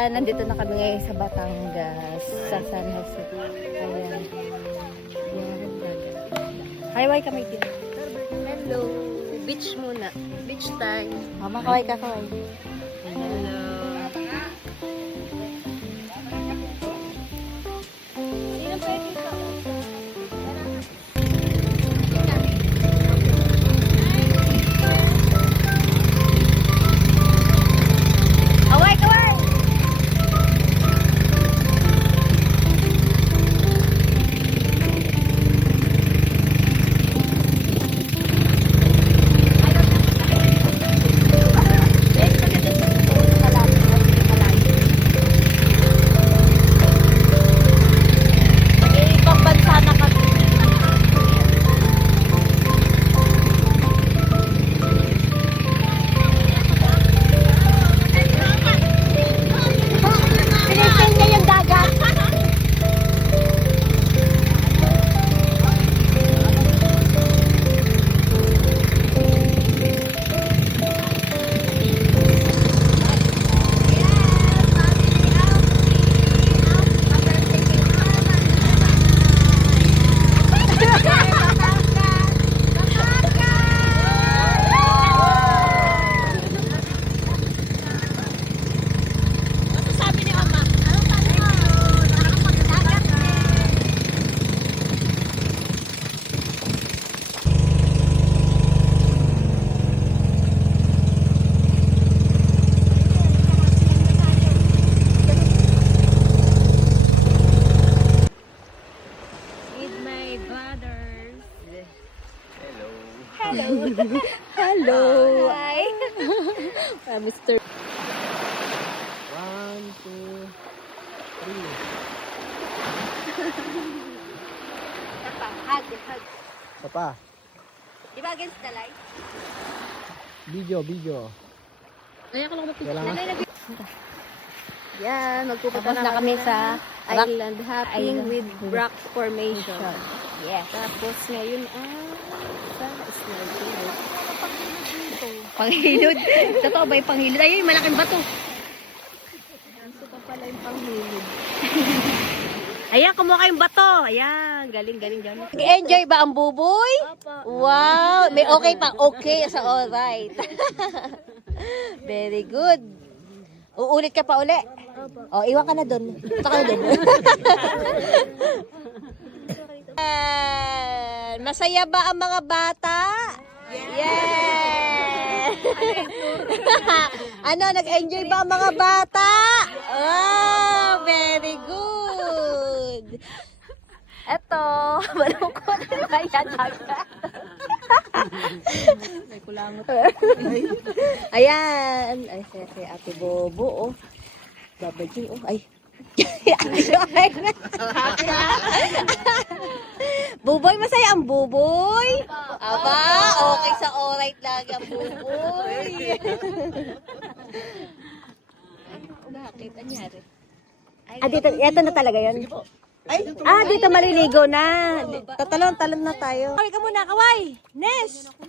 Ayan, nandito na kami ngayon sa Batangas, sa San Jose. Ayan. Kaway kami dito. Hello. Beach muna. Beach time. Mama, kaway ka, kaway. Hello. Hello. Hi. Mr. 1, 2, 3. Hug. Papa, Di ba against the light? video. Kaya ko lang Kailangan. Yan, magpupunta na kami sa island hopping with rock formation. Yes. Tapos ngayon sa snowboard. Panghilod. Totoo ba yung panghilod? Ayun, malaking bato. Ito pa pala yung panghilod. Ayan, kumuha kayong bato. Ayan, galing. Enjoy ba ang buboy? Wow, may okay pa. Okay, sa alright. Very good. Uulit ka pa uli. O, iwan ka na doon. Ito ka na doon. Masaya ba ang mga bata? Yes! Ano, nag-enjoy ba ang mga bata? Oh, very good. Eto, malungkot na yan agad. May kulangot. Ayan. Ay, si Ate Bobo, oh. Baba G, oh. Ay. Buboy, masaya ang buboy? Aba, okay sa alright lagi ang buboy. Bakit? Anyari? Dito, eto na talaga yun. Dito maliligo na. Talon na tayo. Kaway ka muna, kaway. Nes. 1,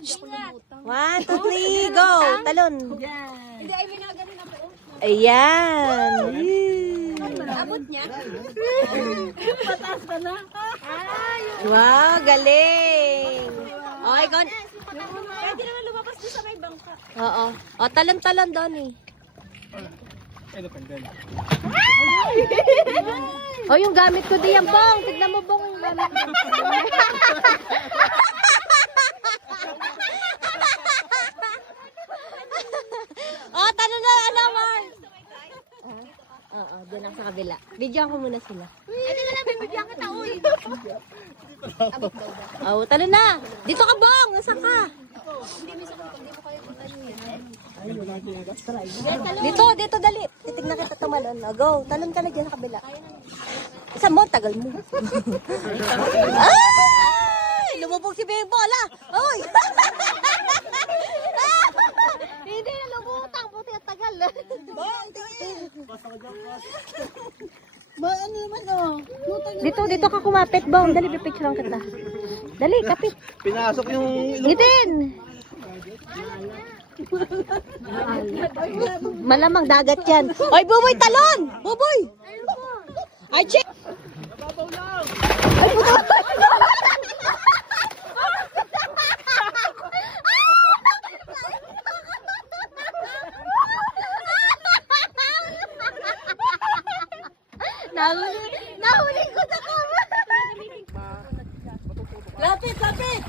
2, 3, go. Talon. Hindi, ay minaganin ako. Ayan. Abot niya. Pataas ka na. Wow, galing. Okay, gon. Pwede naman lumabas doon sa may bangka. Oo. O, talon doon eh. O, yung gamit ko diyan, Bong. Tignan mo, Bong, yung gamit ko. Talon na, Mar. Oo, doon ako sa kabila. Videoan ko muna sila. Ito na lang, bibigyan kita, uy. Oh, talo na. Dito ka, Bong. Nasaan ka? Dito, dali. Titignan kita tumalon. Go, talon ka na dyan sa kabila. Isa mo, tagal mo. Ay! Lumubog si Bebo, ala. Oy! Hindi na lumutang, buti at tagal. Bong, tingin. Ano naman, oh. Dito ka kumapit, Bong. Dali, pipicturean kita. Dali, kapit. Pinasok yung... Ngitin! Malamang dagat yan. Oy, Buboy, talon! Buboy! Ay, check! Ay, puto! Nahuli ko sa kama! Lapit, lapit!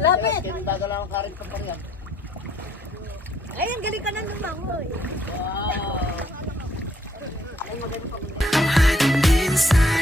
Lapit! Nagdadala ang karin pang yan. Ayun, galing ka na lumangoy. Hiding inside